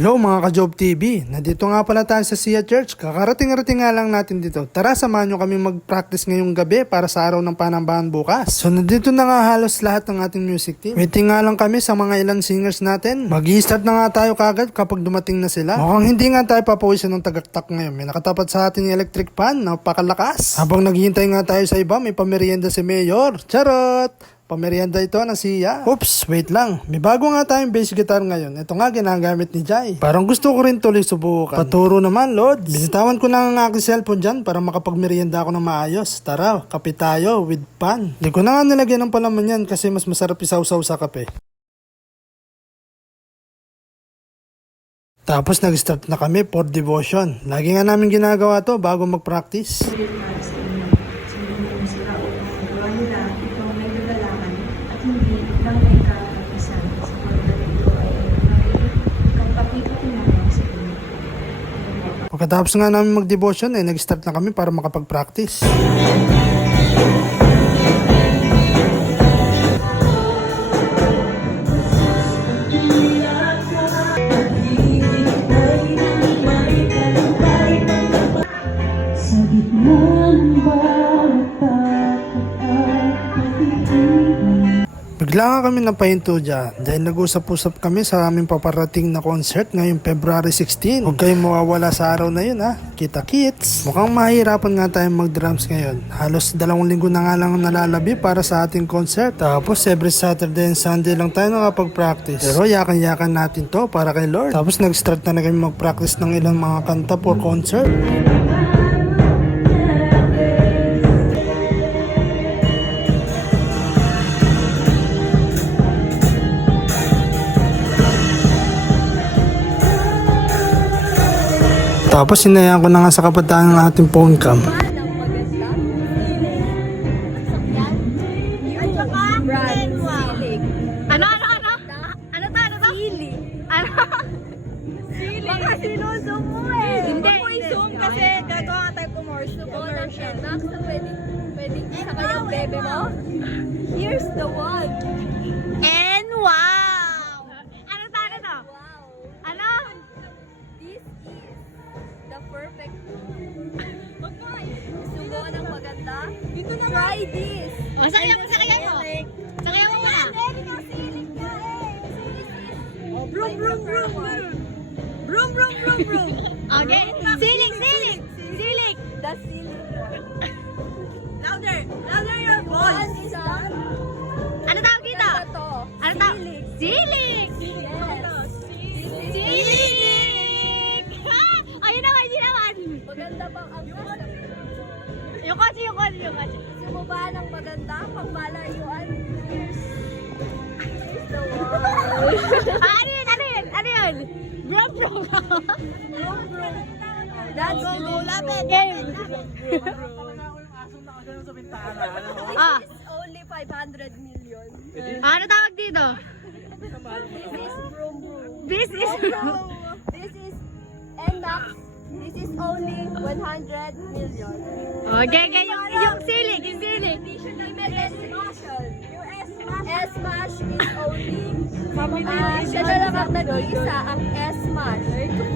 Hello mga ka-Job TV, nandito nga pala tayo sa Sia Church. Kakarating-rating nga lang natin dito. Tara, samahan nyo kami mag-practice ngayong gabi para sa araw ng panambahan bukas. So nandito na nga halos lahat ng ating music team. Waiting nga lang kami sa mga ilang singers natin. Mag-i-start na nga tayo kagad kapag dumating na sila. Mukhang hindi nga tayo papawisan ng tagaktak ngayon. May nakatapat sa atin yung electric fan, napakalakas. Habang naghihintay nga tayo sa iba, may pamerienda si Mayor. Charot! Pamerienda ito na siya. Oops, wait lang. May bago nga tayong bass guitar ngayon. Ito nga ginagamit ni Jai. Parang gusto ko rin tuloy subukan. Paturo naman, Lord. Binitawan ko na ang aking cellphone dyan para makapagmerienda ako ng maayos. Tara, kape tayo with pan. Hindi ko na nga nilagyan ng palaman yan kasi mas masarap isaw-saw sa kape. Tapos nag-start na kami for devotion. Lagi nga namin ginagawa to bago mag-practice. Pagkatapos nga namin mag-devotion, nag-start na kami para makapag-practice. Bigla nga kami napahinto dyan dahil nag-usap-usap kami sa aming paparating na concert ngayong February 16. Huwag kayong mawawala sa araw na yun ha. Kita kits! Mukhang mahirapan nga tayong mag-drums ngayon. Halos 2 linggo na nga lang nalalabi para sa ating concert. Tapos every Saturday and Sunday lang tayo nakapag-practice. Pero yakan-yakan natin to para kay Lord. Tapos nag-start na kami mag-practice ng ilang mga kanta for concert. Tapos sinayaan ko na nga sa kabataan ng ating phone cam. Ano? Sili. Ano? Sili. Baka sinuzoom mo eh. Hindi. Huwag mo i-zoom kasi gagawa tayo commercial. Max na pwede saka yung bebe mo. Here's the one. And wow! Ano to? Wow. Ano? This is the perfect one. Gusto mo ng maganda? Dito na try this. O, sakyan mo. Sakyan mo nga. Brum, brum, brum, brum. Brum, brum, brum, brum. Okay. Silik. The silik. Louder your voice. Ano tawag dito? Ano tawag? Silik. Yes. Silik. Ayun naman, yun naman. Maganda bang ang yung kotse. Gusto mo ba ng maganda? Pagmalayuan? Here's the one. Ano yun? Brum. That's go, lapit. Game. This is only 500 million. Ano tawag dito? This is brum. This is NMAX. This is only 100 million. Okay, yung silik. Limited edition. S-Mash is only siya lang ang nag-iisa ang S-Mash.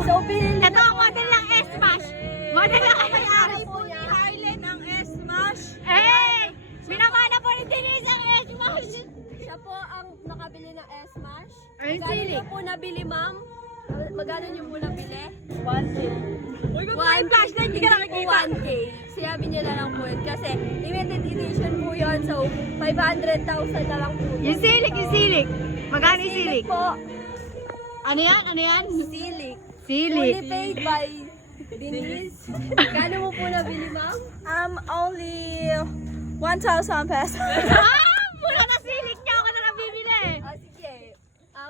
So, pinili ito ang model ng S-Mash. Model ng may-ari po niya. Highland ang S-Mash. Eh! Binamana po ni Denise ang S-Mash. Siya po ang nakabili ng S-Mash. Magkano niyo po nabili, ma'am? Magkano niyo po nabili? 1K. Uy, kung may flashlight, hindi ka nakikita. 1K. Sabi niya na lang po yun. Kasi limited edition po yun. So, 500,000 na lang po. Yung silik. Magkano yung silik? Po. Ano yan? Silik. Only paid by Denise. Magkano mo po nabili, ma'am? Only 1,000 pesos. Mura na silik niya ako na nabibili. Sige.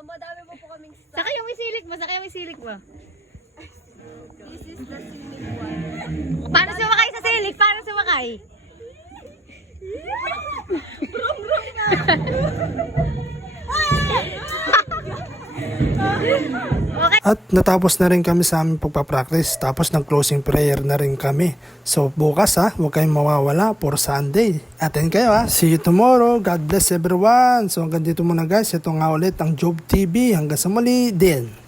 Madami po kaming stock. Saka yung silik mo. This is the silik one. Paano sumakay sa silik? Okay. At natapos na rin kami sa aming pagpapractice. Tapos nag-closing prayer na rin kami. So bukas huwag kayong mawawala for Sunday. Attend kayo See you tomorrow. God bless everyone. So hanggang dito muna guys. Ito nga ulit ang Job TV. Hanggang sa muli din.